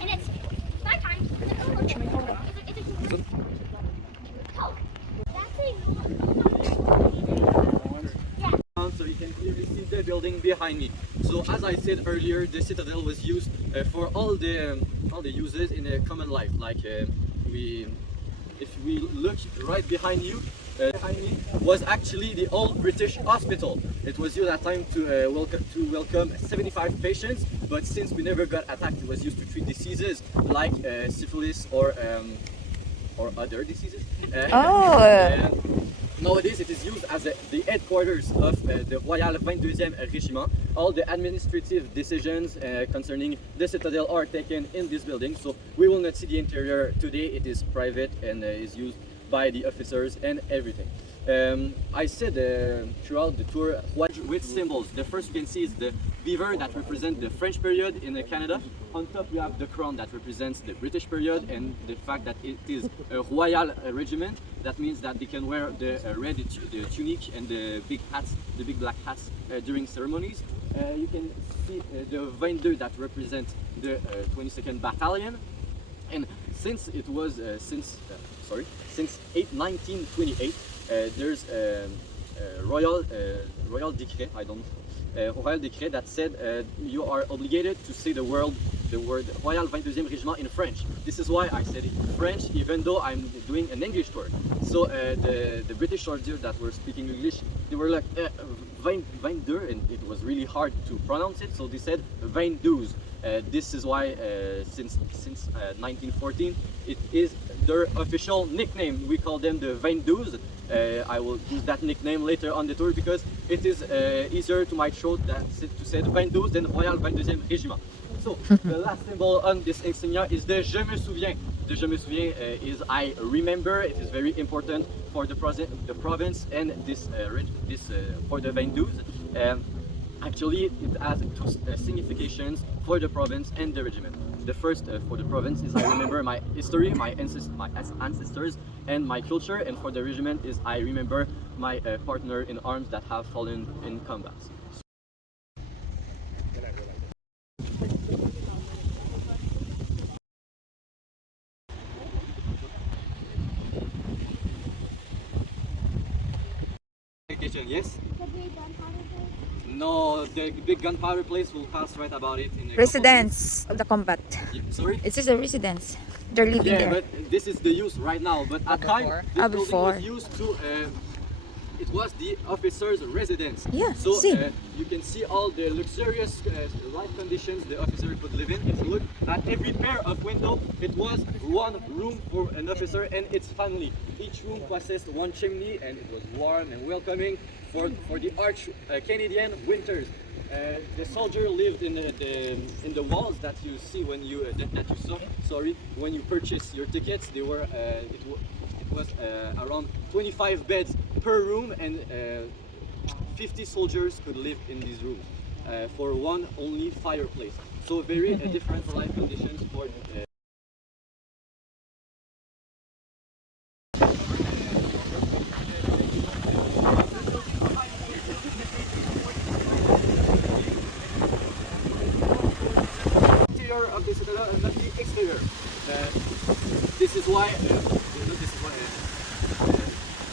And it's nighttime. So you can clearly see the building behind me. So as I said earlier, the Citadel was used for all the uses in a common life. Like if we look right behind you, behind me was actually the old British hospital. It was used at time to welcome 75 patients, but since we never got attacked, it was used to treat diseases like syphilis or other diseases. Nowadays, it is used as the headquarters of the Royal 22e Régiment. All the administrative decisions concerning the Citadel are taken in this building, so we will not see the interior today. It is private and is used by the officers and everything. I said throughout the tour with symbols. The first you can see is the beaver that represents the French period in Canada. On top we have the crown that represents the British period, and the fact that it is a royal regiment. That means that they can wear the the tunic and the big hats, the big black hats during ceremonies. You can see the 22 that represents the 22nd Battalion. And since it was since 1928, there's a royal decree. I don't know. Royal decree that said you are obligated to say the word Royal 22e Régiment in French. This is why I said it in French, even though I'm doing an English tour. So the British soldiers that were speaking English, they were like 22, and it was really hard to pronounce it. So they said 22. This is why since 1914 it is their official nickname. We call them the 22. I will use that nickname later on the tour because it is easier to my throat to say the 22 than Royal 22e Régiment. So the last symbol on this insignia is the Je me souviens. The Je me souviens is I remember. It is very important for the province and this for the 22. Actually, it has two significations for the province and the regiment. The first for the province is I remember my history, my ancestors, and my culture, and for the regiment is I remember my partner in arms that have fallen in combat. Yes? No, the big gunpowder place will pass right about it in a Residence of the combat. Yeah, sorry? It's just a residence. They're living Yeah, there. but this is the use right now. But at time, this building was used to. It was the officers' residence. Yeah, So see. you can see all the luxurious life conditions the officer could live in. If you look at every pair of window, it was one room for an officer and its family. Each room possessed one chimney, and it was warm and welcoming for the arch Canadian winters. The soldier lived in the walls that you see when you that you saw. Sorry, when you purchased your tickets, they were it was around 25 beds per room, and 50 soldiers could live in these rooms for one only fireplace. So very different life conditions for. Of the Citadel and not the exterior. This is why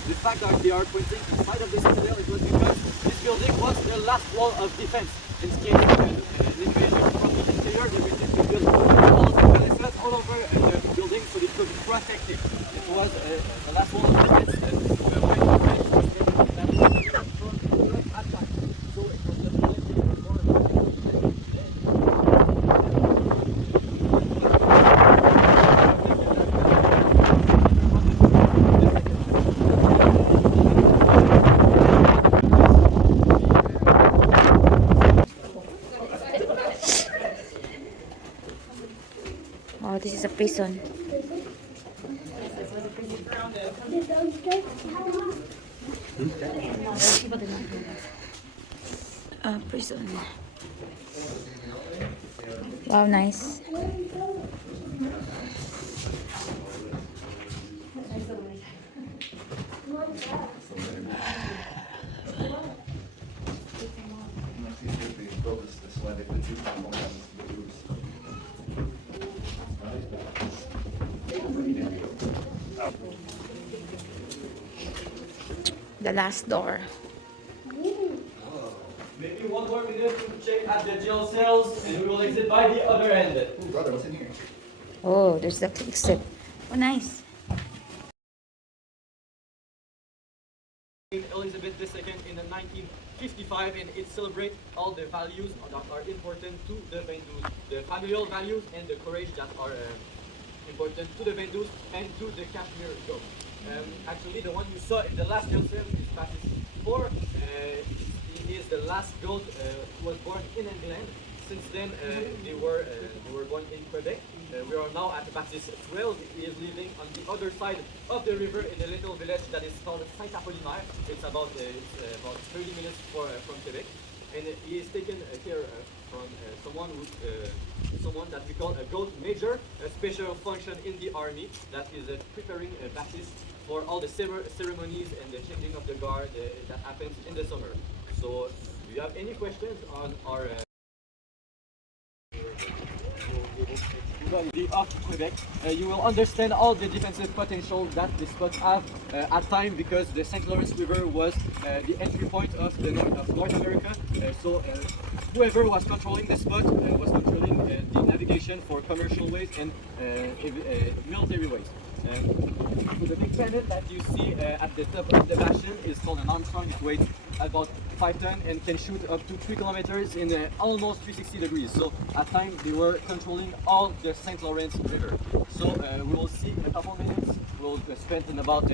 the fact that they are pointing inside of the Citadel, it was because this building was the last wall of defense. In case an invasion from the interior, they would need to build walls and palaces all over the building so they could protect it. It was the last wall of defense. Oh, this is a prison. Prison. Wow, nice. The last door. Maybe one more minute to check at the jail cells and we will exit by the other end. Oh, brother, what's in here? Oh, there's the exit. Oh, nice. Elizabeth II in 1955, and it celebrates all the values that are important to the Vendus, the familial values and the courage that are important to the Vendus and to the Kashmir goat. Actually, the one you saw in the last jail cell is Baptiste 4. He is the last goat who was born in England. Since then, they were born in Quebec. We are now at Baptiste 12. He is living on the other side of the river in a little village that is called Saint-Apollinaire. It's about 30 minutes from Quebec, and he is taken care from someone that we call a goat major, a special function in the army that is preparing Baptiste for all the ceremonies and the changing of the guard that happens in the summer. So, do you have any questions on our of Quebec? You will understand all the defensive potential that the spots have at time, because the St. Lawrence River was the entry point of the North America. So whoever was controlling the spot was controlling the navigation for commercial ways and military ways. So the big pendant that you see at the top of the bastion is called an Armstrong. It weighs about 5 tons and can shoot up to 3 kilometers in almost 360 degrees. So at times they were controlling all the St. Lawrence River. So we will see in a couple minutes. We'll spend in about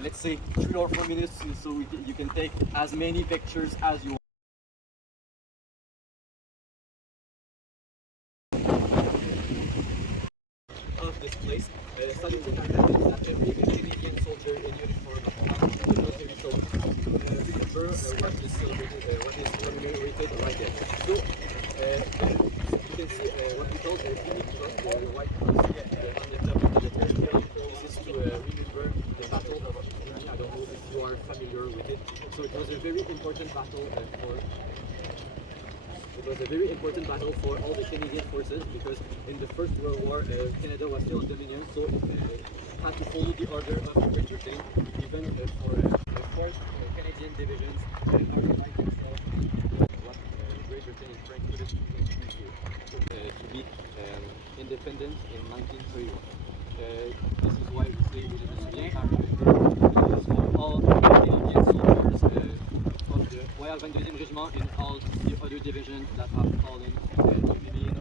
let's say 3 or 4 minutes, so you can take as many pictures as you want. Of this place, saluting our veterans that every Canadian soldier in uniform has military code. Remember what is celebrated, what is commemorated right there. So you can see what we call a unique cross, the white cross on the top of the pyramid. This is to remember the Battle of Armenia. I don't know if you are familiar with it. So it was a very important battle for all the Canadian forces, because in the First World War, Canada was still in Dominion, so it had to follow the order of Great Britain, even for the 4th Canadian divisions organized themselves what Great Britain and France couldn't even do here, to be independent in 1931. This is why we say we didn't bien. I remember for all Canadian soldiers of the Royal 22e Regiment and all the other divisions that have fallen to Dominion